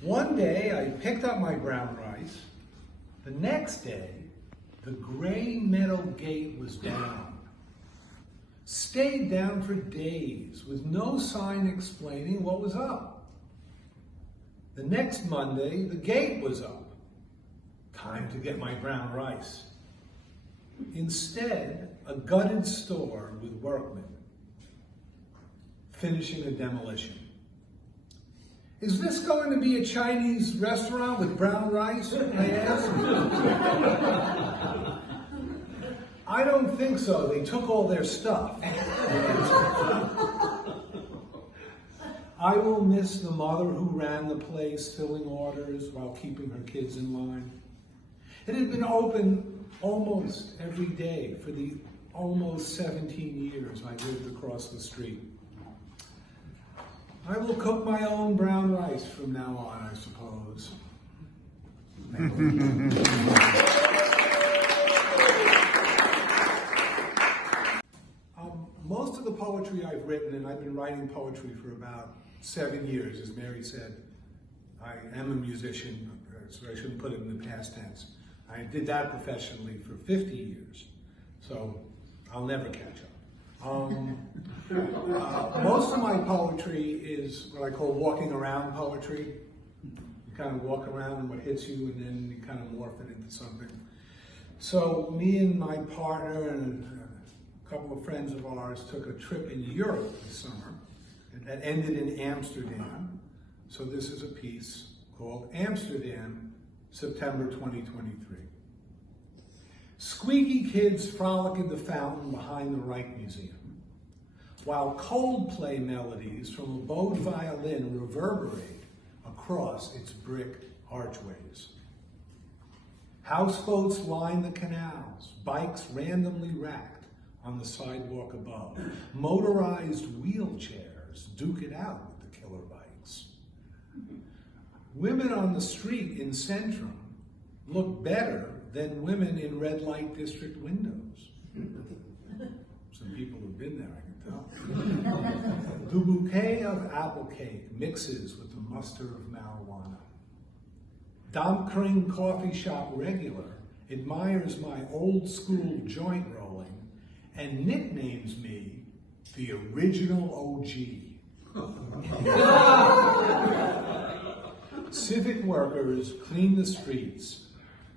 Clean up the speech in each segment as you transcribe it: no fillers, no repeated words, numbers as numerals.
One day I picked up my brown rice. The next day, the gray metal gate was down. Stayed down for days with no sign explaining what was up. The next Monday, the gate was up. Time to get my brown rice. Instead, a gutted store with workmen finishing a demolition. Is this going to be a Chinese restaurant with brown rice? I asked. I don't think so. They took all their stuff. I will miss the mother who ran the place, filling orders while keeping her kids in line. It had been open almost every day for the almost 17 years I lived across the street. I will cook my own brown rice from now on, I suppose. Most of the poetry I've written, and I've been writing poetry for about 7 years, as Mary said. I am a musician, so I shouldn't put it in the past tense. I did that professionally for 50 years, so I'll never catch up. Most of my poetry is what I call walking around poetry. You kind of walk around and what hits you, and then you kind of morph it into something. So me and my partner and a couple of friends of ours took a trip in Europe this summer that ended in Amsterdam. So this is a piece called Amsterdam, September 2023. Squeaky kids frolic in the fountain behind the Reich Museum, while Coldplay melodies from a bowed violin reverberate across its brick archways. Houseboats line the canals, bikes randomly racked on the sidewalk above. Motorized wheelchairs duke it out with the killer bikes. Women on the street in Centrum look better than women in red light district windows. Some people who've been there, I can tell. The bouquet of apple cake mixes with the muster of marijuana. Domkring coffee shop regular admires my old school joint rolling and nicknames me the original OG. Civic workers clean the streets,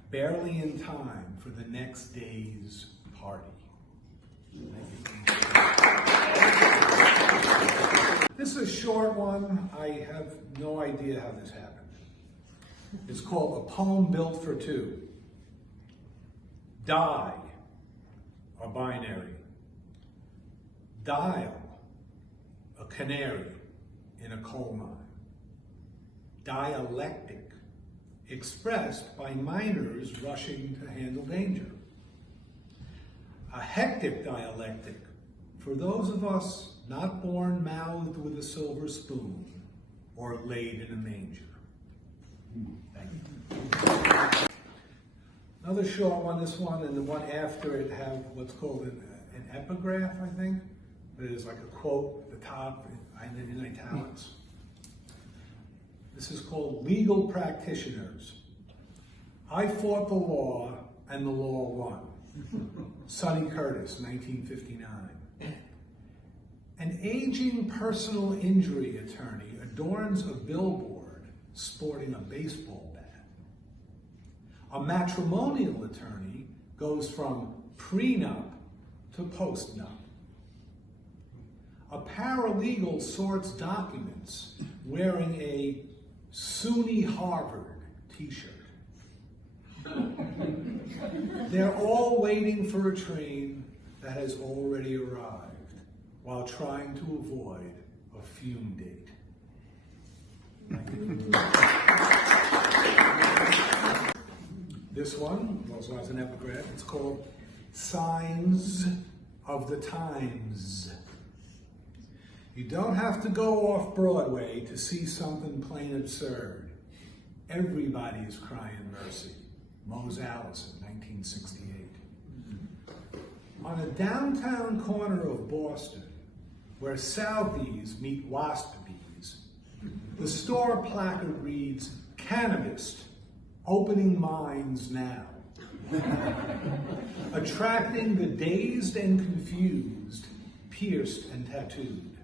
barely in time for the next day's party. This is a short one. I have no idea how this happened. It's called A Poem Built for Two. Die, a binary. Dial, a canary in a coal mine. Dialectic, expressed by miners rushing to handle danger. A hectic dialectic for those of us not born mouthed with a silver spoon or laid in a manger. Thank you. Another short one, this one and the one after it have what's called an epigraph, I think. It is like a quote at the top in italics. This is called Legal Practitioners. I fought the law and the law won. Sonny Curtis, 1959. An aging personal injury attorney adorns a billboard sporting a baseball bat. A matrimonial attorney goes from prenup to postnup. A paralegal sorts documents wearing a SUNY Harvard t-shirt. They're all waiting for a train that has already arrived while trying to avoid a fume date. This one also has an epigraph. It's called Signs of the Times. You don't have to go off Broadway to see something plain absurd. Everybody's crying mercy. Mose Allison, 1968. On a downtown corner of Boston, where Southies meet wasp bees, The store placard reads, "Cannabis, opening minds now." Attracting the dazed and confused, pierced and tattooed.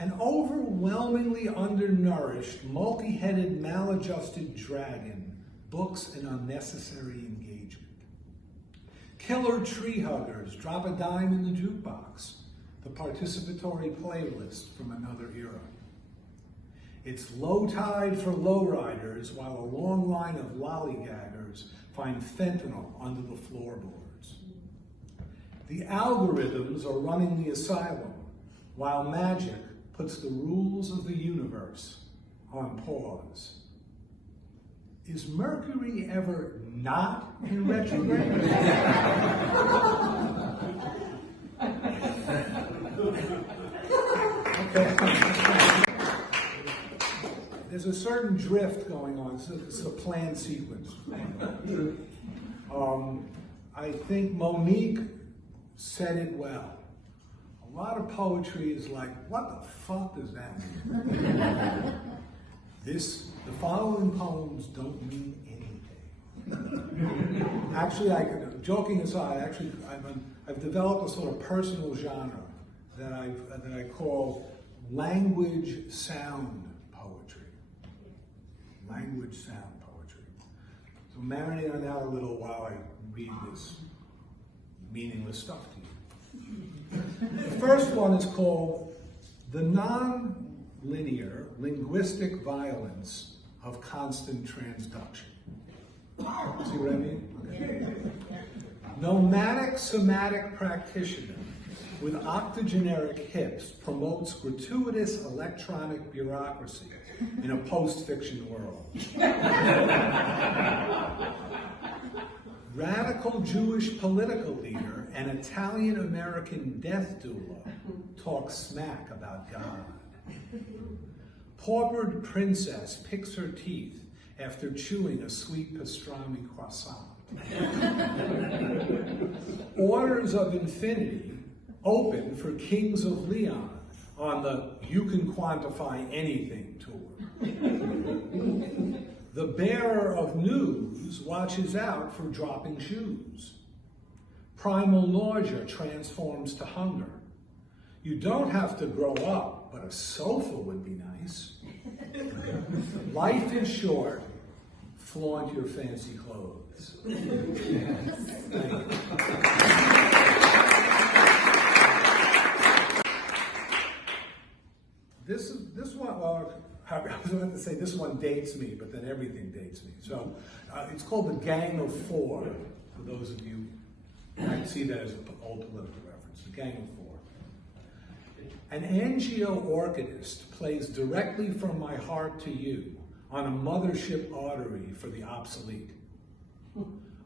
An overwhelmingly undernourished, multi-headed, maladjusted dragon books an unnecessary engagement. Killer tree huggers drop a dime in the jukebox, the participatory playlist from another era. It's low tide for lowriders while a long line of lollygaggers find fentanyl under the floorboards. The algorithms are running the asylum while magic puts the rules of the universe on pause. Is Mercury ever not in retrograde? Okay. There's a certain drift going on. It's a planned sequence. I think Monique said it well. A lot of poetry is like, what the fuck does that mean? The following poems don't mean anything. Actually, joking aside, I've developed a sort of personal genre that I call language sound poetry. Language sound poetry. So marinate on that a little while I read this meaningless stuff to you. The first one is called The Non-Linear Linguistic Violence of Constant Transduction. See what I mean? Okay. Nomadic somatic practitioner with octogenaric hips promotes gratuitous electronic bureaucracy in a post-fiction world. Radical Jewish political leader and Italian-American death doula talks smack about God. Paupered princess picks her teeth after chewing a sweet pastrami croissant. Orders of Infinity open for Kings of Leon on the You Can Quantify Anything tour. The bearer of news watches out for dropping shoes. Primal nausea transforms to hunger. You don't have to grow up, but a sofa would be nice. Life is short. Flaunt your fancy clothes. This one, well, I was going to say this one dates me, but then everything dates me. So it's called The Gang of Four, for those of you who might see that as an old political reference. The Gang of Four. An angio-orchidist plays directly from my heart to you on a mothership artery for the obsolete.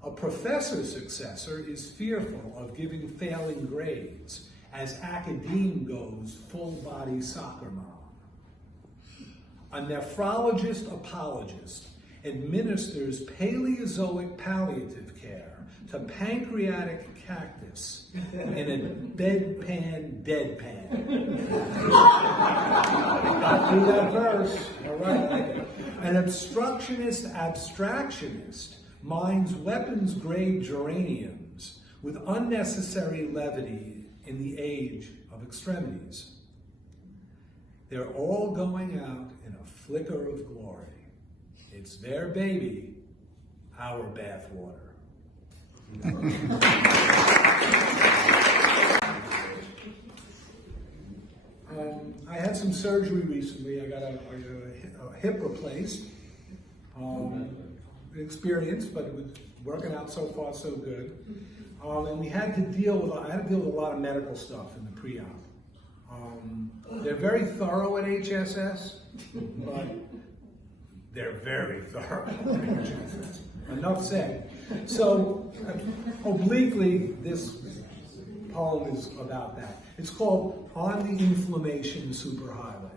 A professor's successor is fearful of giving failing grades as academe goes full-body soccer mom. A nephrologist apologist administers Paleozoic palliative care to pancreatic cactus in a bedpan deadpan. Got through that verse. All right. An obstructionist abstractionist mines weapons-grade geraniums with unnecessary levity in the age of extremities. They're all going out in a flicker of glory. It's their baby, our bathwater. I had some surgery recently. I got a hip replaced. Experience, but it was working out so far so good. And I had to deal with a lot of medical stuff in the pre-op. They're very thorough at HSS, but they're very thorough at HSS. Enough said. So, obliquely, this poem is about that. It's called On the Inflammation Superhighway.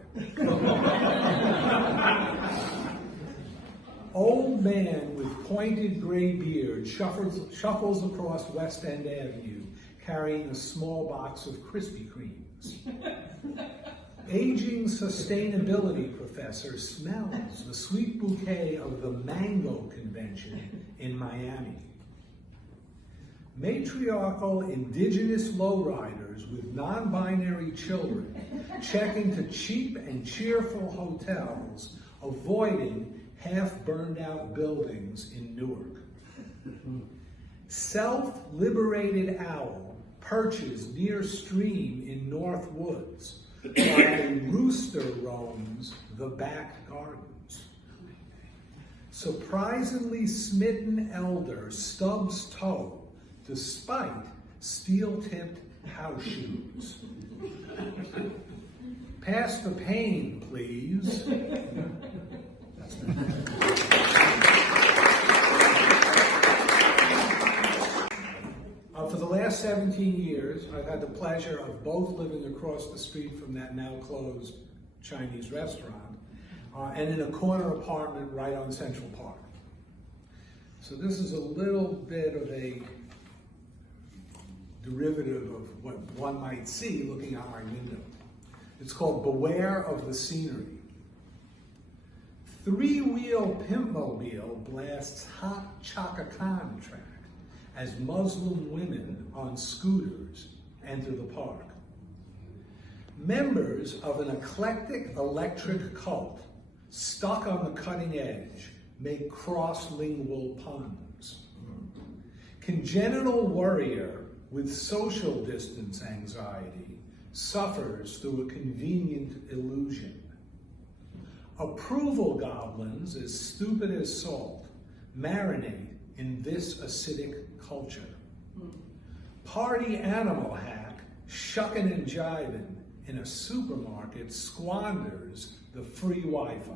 Old man with pointed gray beard shuffles across West End Avenue carrying a small box of Krispy Kremes. Aging sustainability professor smells the sweet bouquet of the Mango Convention in Miami. Matriarchal indigenous lowriders with non-binary children check into cheap and cheerful hotels, avoiding half-burned-out buildings in Newark. Self-liberated owl perches near stream in North Woods, while a rooster roams the back gardens. Surprisingly smitten elder stubs toe despite steel-tipped house shoes. Pass the pain, please. That's for the last 17 years, I've had the pleasure of both living across the street from that now closed Chinese restaurant and in a corner apartment right on Central Park. So this is a little bit of a derivative of what one might see looking out my window. It's called Beware of the Scenery. Three-wheel pimpmobile blasts hot Chaka Khan track as Muslim women on scooters enter the park. Members of an eclectic electric cult stuck on the cutting edge make cross-lingual puns. Congenital worrier with social distance anxiety suffers through a convenient illusion. Approval goblins, as stupid as salt, marinate in this acidic culture. Party animal hack, shuckin' and jivin' in a supermarket squanders the free Wi-Fi.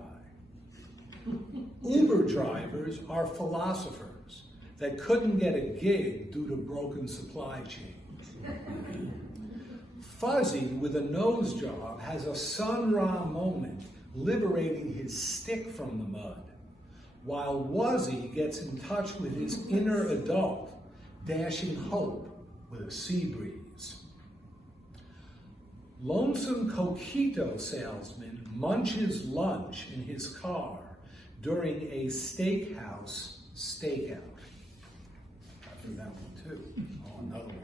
Uber drivers are philosophers that couldn't get a gig due to broken supply chains. Fuzzy with a nose job has a Sun Ra moment liberating his stick from the mud, while Wuzzy gets in touch with his inner adult, dashing hope with a sea breeze. Lonesome coquito salesman munches lunch in his car during a steakhouse stakeout. I've heard that one too. Oh, another one.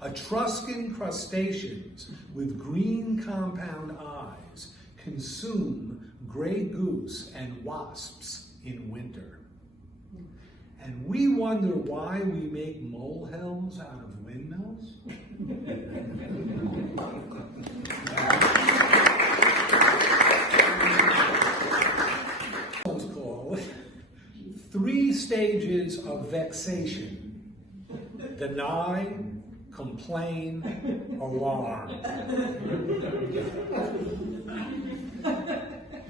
Etruscan crustaceans with green compound eyes consume gray goose and wasps in winter. And we wonder why we make molehills out of windmills? It's called 3 stages of vexation: deny, complain, alarm.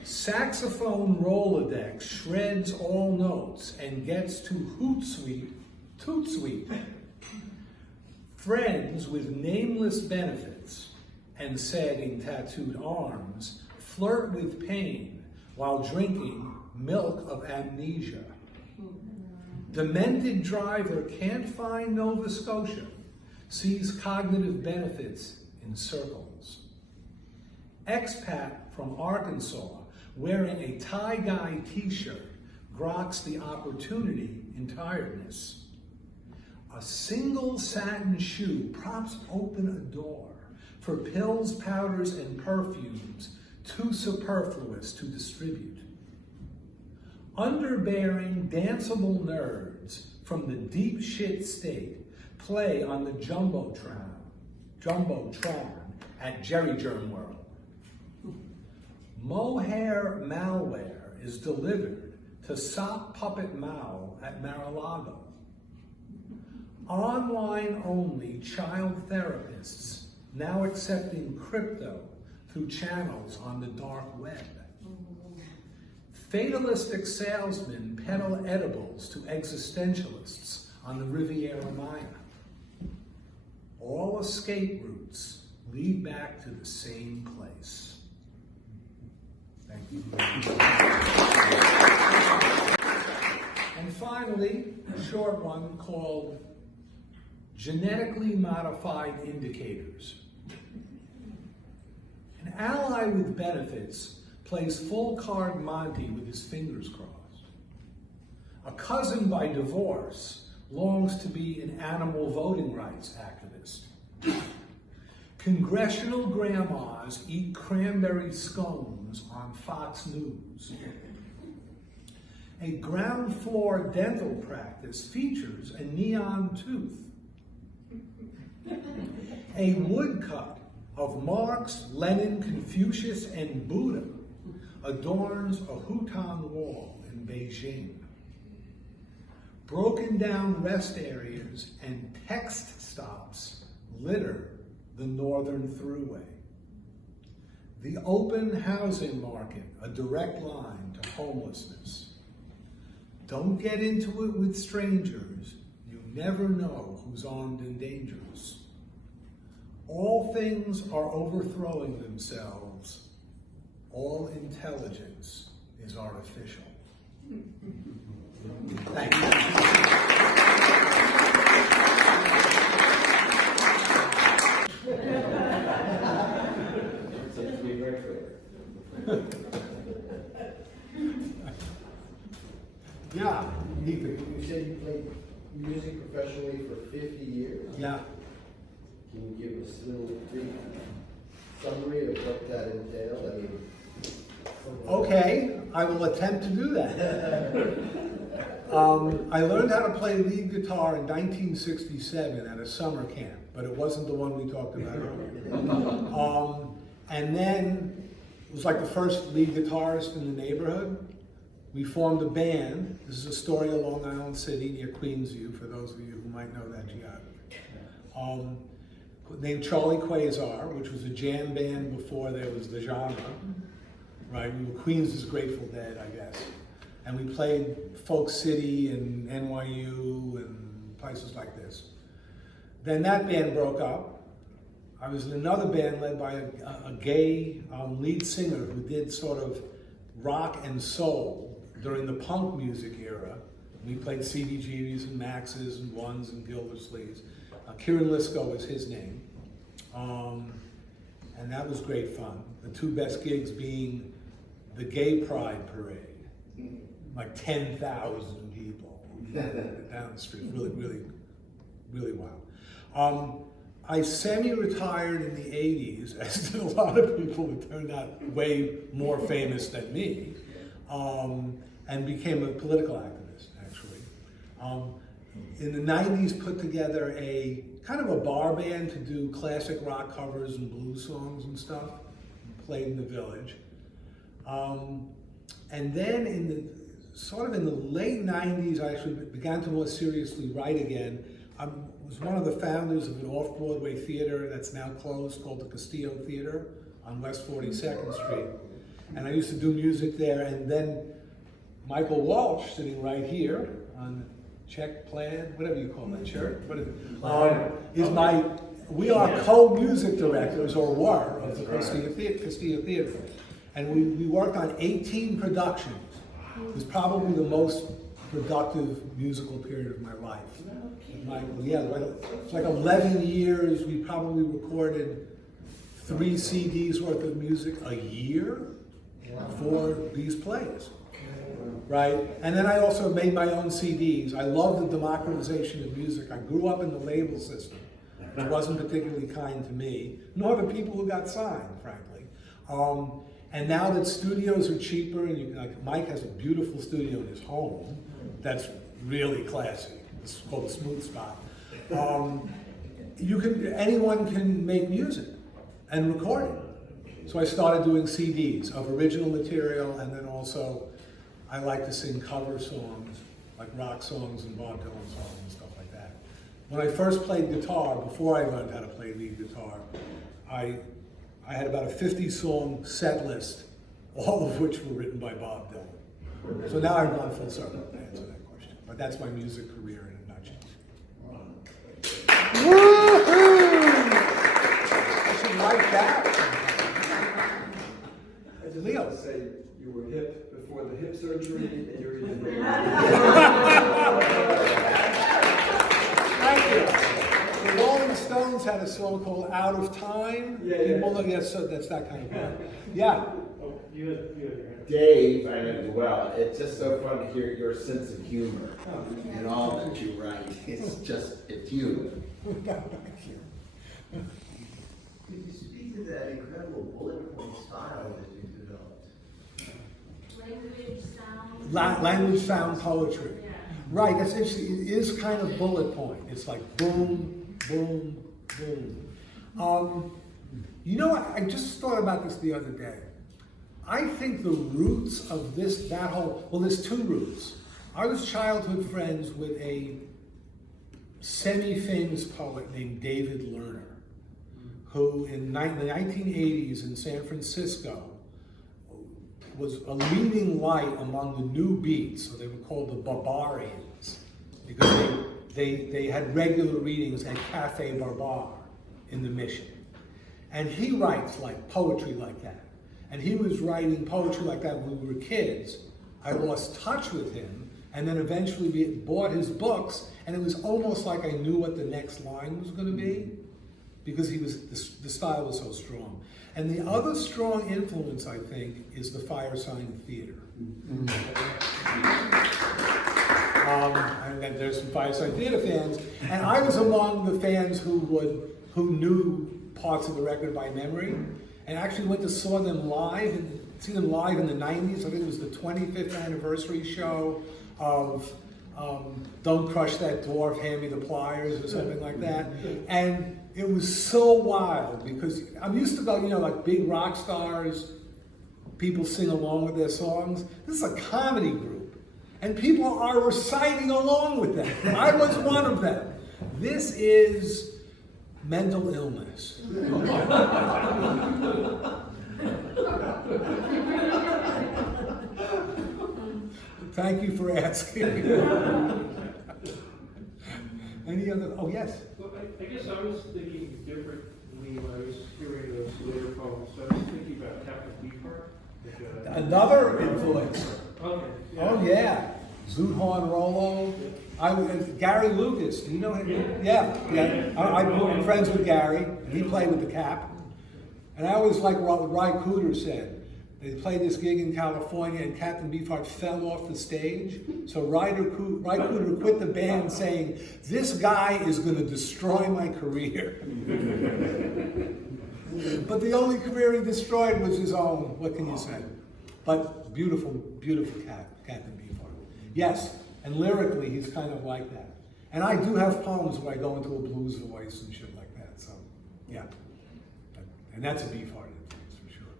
Saxophone Rolodex shreds all notes and gets to Hootsuite, Tootsuite. Friends with nameless benefits and sagging tattooed arms flirt with pain while drinking milk of amnesia. Demented driver can't find Nova Scotia, sees cognitive benefits in circles. Expat from Arkansas wearing a tie-dye t-shirt groks the opportunity in tiredness. A single satin shoe props open a door for pills, powders, and perfumes too superfluous to distribute. Underbearing, danceable nerds from the deep shit state play on the Jumbotron at Jerry Germ World. Mohair malware is delivered to Sock Puppet Mao at Mar-a-Lago. Online-only child therapists now accepting crypto through channels on the dark web. Fatalistic salesmen peddle edibles to existentialists on the Riviera Maya. All escape routes lead back to the same place. Thank you. And finally, a short one called Genetically Modified Indicators. An ally with benefits plays full card Monty with his fingers crossed. A cousin by divorce longs to be an animal voting rights activist. Congressional grandmas eat cranberry scones on Fox News. A ground floor dental practice features a neon tooth. A woodcut of Marx, Lenin, Confucius, and Buddha adorns a Hutong wall in Beijing. Broken down rest areas and text stops litter the northern thruway. The open housing market, a direct line to homelessness. Don't get into it with strangers. You never know who's armed and dangerous. All things are overthrowing themselves. All intelligence is artificial. Thank you. Seems to be very clear. Yeah. You said you played music professionally for 50 years. Yeah. Can you give us a little brief summary of what that entailed? I mean, Okay, I will attempt to do that. I learned how to play lead guitar in 1967 at a summer camp, but it wasn't the one we talked about earlier. And then it was like the first lead guitarist in the neighborhood. We formed a band. This is Astoria, Long Island City, near Queensview, for those of you who might know that geography. Named Charlie Quasar, which was a jam band before there was the genre. Right, we were Queens' Grateful Dead, I guess. And we played Folk City and NYU and places like this. Then that band broke up. I was in another band led by a gay lead singer who did sort of rock and soul during the punk music era. We played CBGBs and Maxes and Ones and Gildersleeves. Kieran Lisko was his name. And that was great fun. The two best gigs being the Gay Pride Parade, like 10,000 people down the street. Really wild. I semi-retired in the 80s, as did a lot of people who turned out way more famous than me, and became a political activist, actually. In the 90s, put together a kind of a bar band to do classic rock covers and blues songs and stuff. Played in the Village. And then in the late 90s, I actually began to more seriously write again. I was one of the founders of an off-Broadway theater that's now closed called the Castillo Theater on West 42nd Street. And I used to do music there, and then Michael Walsh, sitting right here on check plaid, whatever you call that shirt, what is it? We are co-music directors, or were, of the Castillo Theater. And we worked on 18 productions. It was probably the most productive musical period of my life. Michael, yeah, it's like 11 years. We probably recorded 3 CDs worth of music a year for these plays. Right? And then I also made my own CDs. I love the democratization of music. I grew up in the label system. It wasn't particularly kind to me, nor the people who got signed, frankly. And now that studios are cheaper, and like Mike has a beautiful studio in his home that's really classy. It's called the Smooth Spot. Anyone can make music and record it. So I started doing CDs of original material, and then also I like to sing cover songs, like rock songs and Bob Dylan songs and stuff like that. When I first played guitar, before I learned how to play lead guitar, I had about a 50-song set list, all of which were written by Bob Dylan. So now I've gone full circle to answer that question. But that's my music career in a nutshell. Woohoo! I should write that. I just Leo. want to say you were hip before the hip surgery, and you're even more. Thank you. The Rolling Stones had a song called Out of Time. Yeah, yeah. People look, yes, so that's that kind of part. Yeah. Oh, you had your hand. Dave, I know you well. It's just so fun to hear your sense of humor in all that you write. It's you. Thank you. Could you speak to that incredible bullet point style that you developed? Language, sound. Language, sound, poetry. Yeah. Right, that's interesting. It is kind of bullet point. It's like boom, boom, boom. You know what? I just thought about this the other day. I think the roots of there's two roots. I was childhood friends with a semi-famous poet named David Lerner, who in the 1980s in San Francisco was a leading light among the new beats, so they were called the Barbarians, because they had regular readings at Cafe Barbar in the Mission. And he writes like poetry like that. And he was writing poetry like that when we were kids. I lost touch with him, and then eventually we bought his books, and it was almost like I knew what the next line was going to be, because the style was so strong. And the other strong influence, I think, is the Firesign Theater. And there's some Firesign Theater fans, and I was among the fans who knew parts of the record by memory, and actually went to see them live in the 90s. I think it was the 25th anniversary show of Don't Crush That Dwarf, Hand Me the Pliers, or something like that. And it was so wild, because I'm used to go, like big rock stars, people sing along with their songs. This is a comedy group, and people are reciting along with them. I was one of them. This is mental illness. Thank you for asking. Any other? Oh, yes. Well, I guess I was thinking differently when I was hearing those later poems. So I was thinking about Captain Beefheart. Another influencer. Okay. Oh, yeah. Zoothorn Rollo. Gary Lucas, do you know him? Yeah. I'm friends with Gary. He played with the Cap. And I always like what Ry Cooder said. They played this gig in California, and Captain Beefheart fell off the stage. So Ry Cooder quit the band saying, "This guy is going to destroy my career." But the only career he destroyed was his own. What can you say? But beautiful, beautiful Captain Beefheart. Yes. And lyrically, he's kind of like that. And I do have poems where I go into a blues voice and shit like that. So, yeah. And that's a Beefheart influence for sure.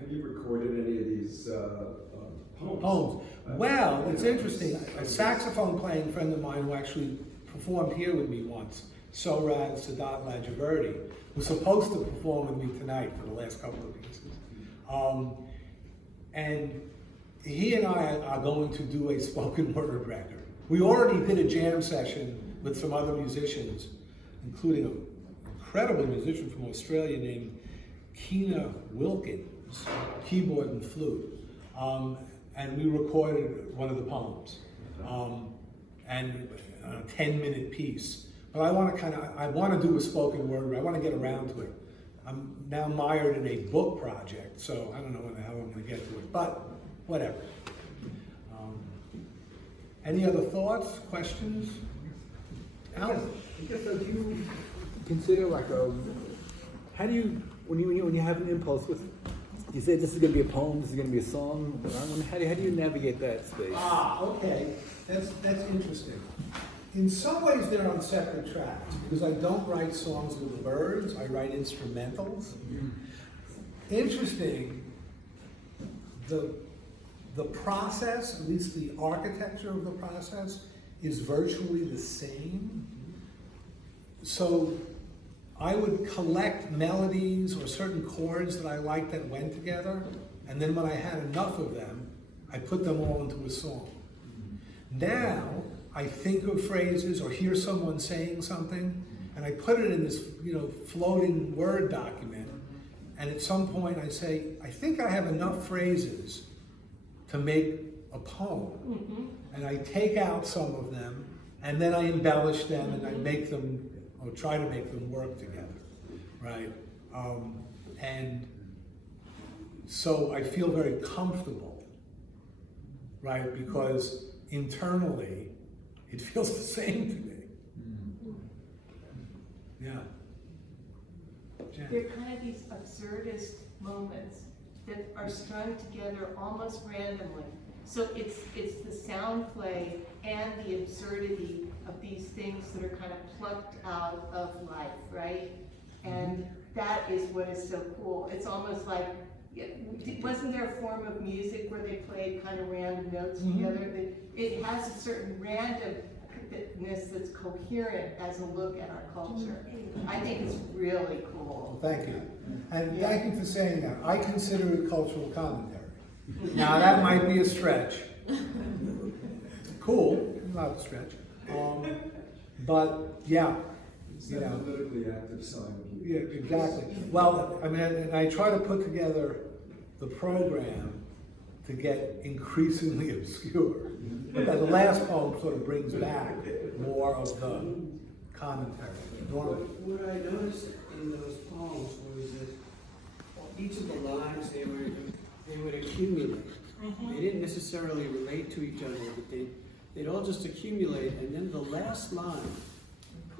Have you recorded any of these poems? Poems. Well, it's interesting. A saxophone playing friend of mine who actually performed here with me once, Sorad Sadat Lajaverdi, was supposed to perform with me tonight for the last couple of pieces. And he and I are going to do a spoken word record. We already did a jam session with some other musicians, including an incredible musician from Australia named Keena Wilkins, keyboard and flute. And we recorded one of the poems, and a 10-minute piece. But I want to do a spoken word. I want to get around to it. I'm now mired in a book project, so I don't know when the hell I'm going to get to it. But whatever. Any other thoughts, questions? Alan? I guess so. Do you consider how do you when you have an impulse with? You say this is going to be a poem, this is going to be a song. How do you navigate that space? Okay. That's interesting. In some ways, they're on separate tracks because I don't write songs with words. I write instrumentals. Interesting. The process, at least the architecture of the process, is virtually the same. So I would collect melodies or certain chords that I liked that went together, and then when I had enough of them, I put them all into a song. Now, I think of phrases or hear someone saying something, and I put it in this, floating Word document, and at some point I say, I think I have enough phrases to make a poem. And I take out some of them, and then I embellish them, and I make them or try to make them work together, right? And so I feel very comfortable, right? Because internally, it feels the same to me. Yeah. Jen. They're kind of these absurdist moments that are strung together almost randomly. So it's the sound play and the absurdity of these things that are kind of plucked out of life, right? And that is what is so cool. It's almost like, wasn't there a form of music where they played kind of random notes together? It has a certain randomness that's coherent as a look at our culture. I think it's really cool. Well, thank you. And thank you for saying that. I consider it cultural commentary. Now, that might be a stretch. Cool, not a stretch. But, yeah. It's that politically active side of you. Yeah, exactly. Well, I mean, and I try to put together the program to get increasingly obscure. But the last poem sort of brings back more of the commentary. What I noticed in those poems was that each of the lines they would accumulate. They didn't necessarily relate to each other, but they'd all just accumulate, and then the last line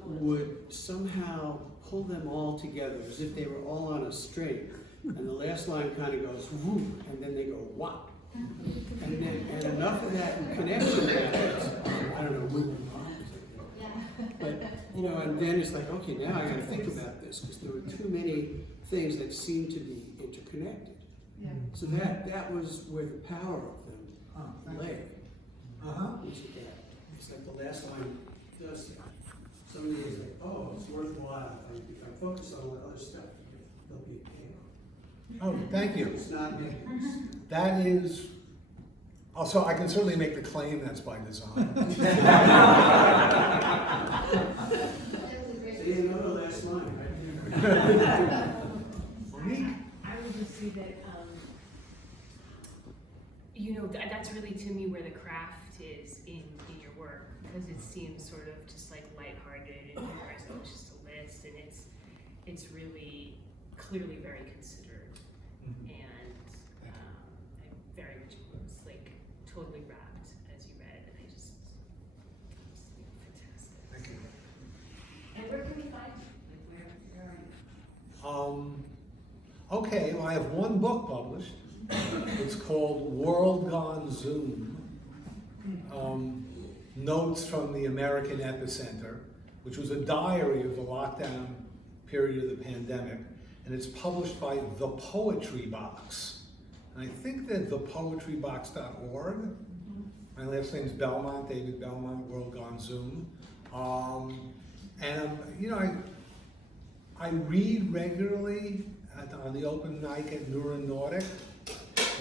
would somehow pull them all together as if they were all on a string. And the last line kind of goes whoop, and then they go whop. And enough of that connection happens. I don't know, whoop. But, and then it's like, okay, now I gotta think about this, because there were too many things that seemed to be interconnected. Yeah. So that was where the power of them lay. It's like the last line does that. Somebody is like, oh, it's worthwhile. If I focus on all other stuff, there'll be a payoff. Oh, thank you. It's not negative. That is, also, I can certainly make the claim that's by design. See, you know the last line, right? I would just say that, that's really to me where the craft is in your work, because it seems sort of just like lighthearted and humorous, and it's just a list, and it's really clearly very considered, and I very much was like totally wrapped as you read, and I just fantastic. Thank you. And where can we find you? Like where are you? Okay, well, I have one book published. It's called World Gone Zoom. Notes from the American Epicenter, which was a diary of the lockdown period of the pandemic, and it's published by The Poetry Box. And I think that thepoetrybox.org. My last name's Belmont, David Belmont, World Gone Zoom. I read regularly on the open mic at Neuronautic,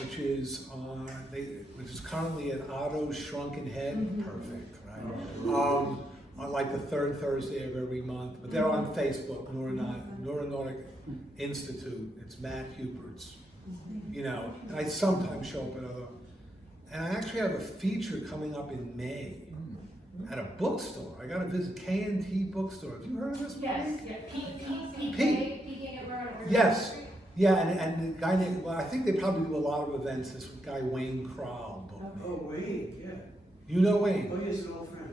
which is currently at Otto's Shrunken Head. Perfect, right? On like the third Thursday of every month. But they're on Facebook, Neuronautic Institute. It's Matt Hubert's. And I sometimes show up at other. And I actually have a feature coming up in May at a bookstore. I got to visit K&T Bookstore. Have you heard of this? Yes, yeah. Peeking at Verona. Yes. Yeah, and the guy named, well, I think they probably do a lot of events. This guy Wayne Crowell booked me. Oh, Wayne, yeah. You know Wayne? Oh, he's an old friend.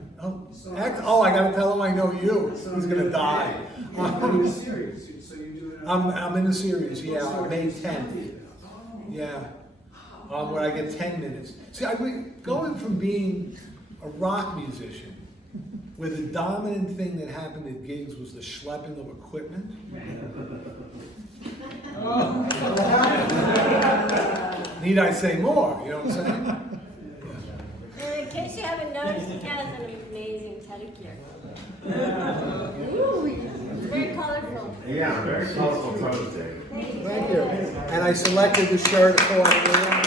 I gotta tell him I know you. He's gonna die. I'm in a series, so you do it. I'm in a series, yeah, on May 10th. Yeah, where I get 10 minutes. See, going from being a rock musician, where the dominant thing that happened at gigs was the schlepping of equipment. Need I say more? You know what I'm saying? And in case you haven't noticed, he has an amazing pedicure. Ooh, it's very colorful. Yeah, very colorful toes there. Thank you. And I selected the shirt accordingly.